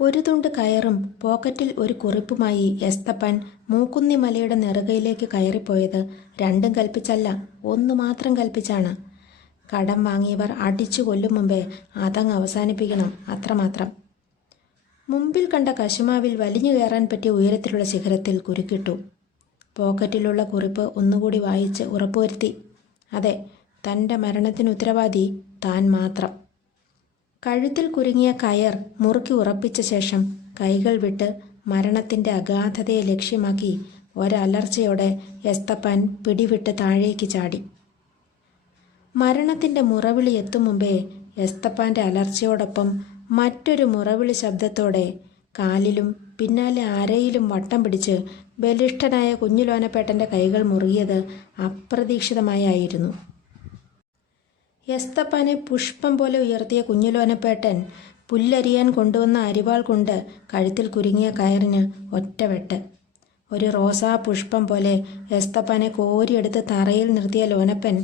ഒരു തുണ്ട് കയറും പോക്കറ്റിൽ ഒരു കുറിപ്പുമായി എസ്തപ്പൻ മൂക്കുന്നി മലയുടെ നെറുകയിലേക്ക് കയറിപ്പോയത് രണ്ടും കൽപ്പിച്ചല്ല ഒന്ന് മാത്രം കൽപ്പിച്ചാണ്. കടം വാങ്ങിയവർ അടിച്ചു കൊല്ലും മുമ്പേ അതങ്ങ് അവസാനിപ്പിക്കണം അത്രമാത്രം. മുമ്പിൽ കണ്ട കശുമാവിൽ വലിഞ്ഞു കയറാൻ പറ്റിയ ഉയരത്തിലുള്ള ശിഖരത്തിൽ കുരുക്കിട്ടു. പോക്കറ്റിലുള്ള കുറിപ്പ് ഒന്നുകൂടി വായിച്ച് ഉറപ്പുവരുത്തി. അതെ തന്റെ മരണത്തിന് ഉത്തരവാദി താൻ മാത്രം. കഴുത്തിൽ കുരുങ്ങിയ കയർ മുറുക്കി ഉറപ്പിച്ച ശേഷം കൈകൾ വിട്ട് മരണത്തിന്റെ അഗാധതയെ ലക്ഷ്യമാക്കി ഒരലർച്ചയോടെ എസ്തപ്പാൻ പിടിവിട്ട് താഴേക്ക് ചാടി. മരണത്തിന്റെ മുറവിളി എത്തും മുമ്പേ എസ്തപ്പാന്റെ അലർച്ചയോടൊപ്പം മറ്റൊരു മുറവിളി ശബ്ദത്തോടെ കാലിലും പിന്നാലെ അരയിലും വട്ടം പിടിച്ച് ബലിഷ്ഠനായ കുഞ്ഞുലോനപ്പേട്ടന്റെ കൈകൾ മുറുകിയത് അപ്രതീക്ഷിതമായായിരുന്നു. എസ്തപ്പാനെ പുഷ്പം പോലെ ഉയർത്തിയ കുഞ്ഞുലോനപ്പേട്ടൻ പുല്ലരിയാൻ കൊണ്ടുവന്ന അരിവാൾ കൊണ്ട് കഴുത്തിൽ കുരുങ്ങിയ കയറിന് ഒറ്റവെട്ട്. ഒരു റോസാ പുഷ്പം പോലെ എസ്തപ്പാനെ കോരിയെടുത്ത് തറയിൽ നിർത്തിയ ലോനപ്പൻ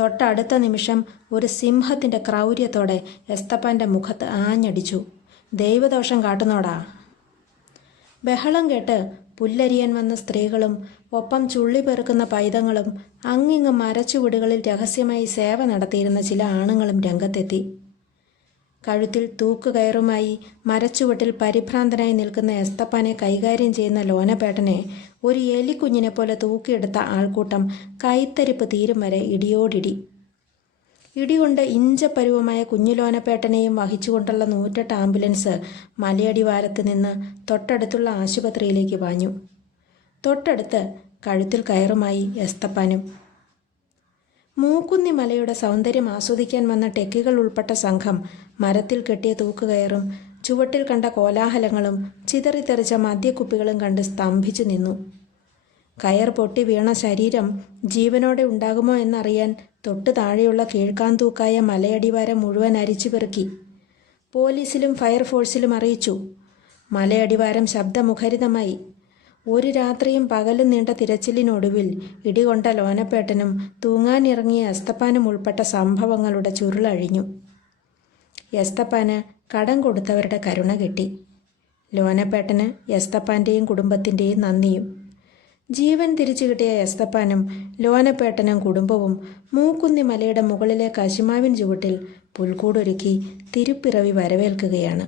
തൊട്ടടുത്ത നിമിഷം ഒരു സിംഹത്തിന്റെ ക്രൗര്യത്തോടെ എസ്തപ്പാന്റെ മുഖത്ത് ആഞ്ഞടിച്ചു. ദൈവദോഷം കാട്ടുന്നോടാ. ബഹളം കേട്ട് പുല്ലരിയാൻ വന്ന സ്ത്രീകളും ഒപ്പം ചുള്ളി പെറുക്കുന്ന പൈതങ്ങളും അങ്ങിങ്ങ് മരച്ചുവീടുകളിൽ രഹസ്യമായി സേവ നടത്തിയിരുന്ന ചില ആണുങ്ങളും രംഗത്തെത്തി. കഴുത്തിൽ തൂക്കുകയറുമായി മരച്ചുവട്ടിൽ പരിഭ്രാന്തനായി നിൽക്കുന്ന എസ്തപ്പാനെ കൈകാര്യം ചെയ്യുന്ന ലോനപേട്ടനെ ഒരു എലിക്കുഞ്ഞിനെ പോലെ തൂക്കിയെടുത്ത ആൾക്കൂട്ടം കൈത്തരിപ്പ് തീരും വരെ ഇടിയോടിടി. ഇടികൊണ്ട് ഇഞ്ചപ്പരുവമായ കുഞ്ഞുലോനപ്പേട്ടനെയും വഹിച്ചുകൊണ്ടുള്ള നൂറ്റെട്ട് ആംബുലൻസ് മലയടിവാരത്ത് നിന്ന് തൊട്ടടുത്തുള്ള ആശുപത്രിയിലേക്ക് പാഞ്ഞു. തൊട്ടടുത്ത് കഴുത്തിൽ കയറുമായി എസ്തപ്പാനും. മൂക്കുന്നി മലയുടെ സൗന്ദര്യം ആസ്വദിക്കാൻ വന്ന ടെക്കികൾ ഉൾപ്പെട്ട സംഘം മരത്തിൽ കെട്ടിയ തൂക്കുകയറും ചുവട്ടിൽ കണ്ട കോലാഹലങ്ങളും ചിതറിത്തെറിച്ച മദ്യക്കുപ്പികളും കണ്ട് സ്തംഭിച്ചു നിന്നു. കയർ പൊട്ടി വീണ ശരീരം ജീവനോടെ ഉണ്ടാകുമോ എന്നറിയാൻ തൊട്ട് താഴെയുള്ള കീഴ്ക്കാന്തൂക്കായ മലയടിവാരം മുഴുവൻ അരിച്ചു പെറുക്കി. പോലീസിലും ഫയർഫോഴ്സിലും അറിയിച്ചു. മലയടിവാരം ശബ്ദമുഖരിതമായി. ഒരു രാത്രിയും പകലും നീണ്ട തിരച്ചിലിനൊടുവിൽ ഇടികൊണ്ട ലോനപ്പേട്ടനും തൂങ്ങാനിറങ്ങിയ എസ്തപ്പാനും ഉൾപ്പെട്ട സംഭവങ്ങളുടെ ചുരുളഴിഞ്ഞു എസ്തപ്പാന് കടം കൊടുത്തവരുടെ കരുണ കിട്ടി. ലോനപ്പേട്ടന് എസ്തപ്പാന്റെയും കുടുംബത്തിന്റെയും നന്ദിയും. ജീവൻ തിരിച്ചു കിട്ടിയ എസ്തപ്പാനും ലോനപ്പേട്ടനും കുടുംബവും മൂക്കുന്നി മലയുടെ മുകളിലെ കശിമാവിൻ ചുവട്ടിൽ പുൽക്കൂടൊരുക്കി തിരുപ്പിറവി വരവേൽക്കുകയാണ്.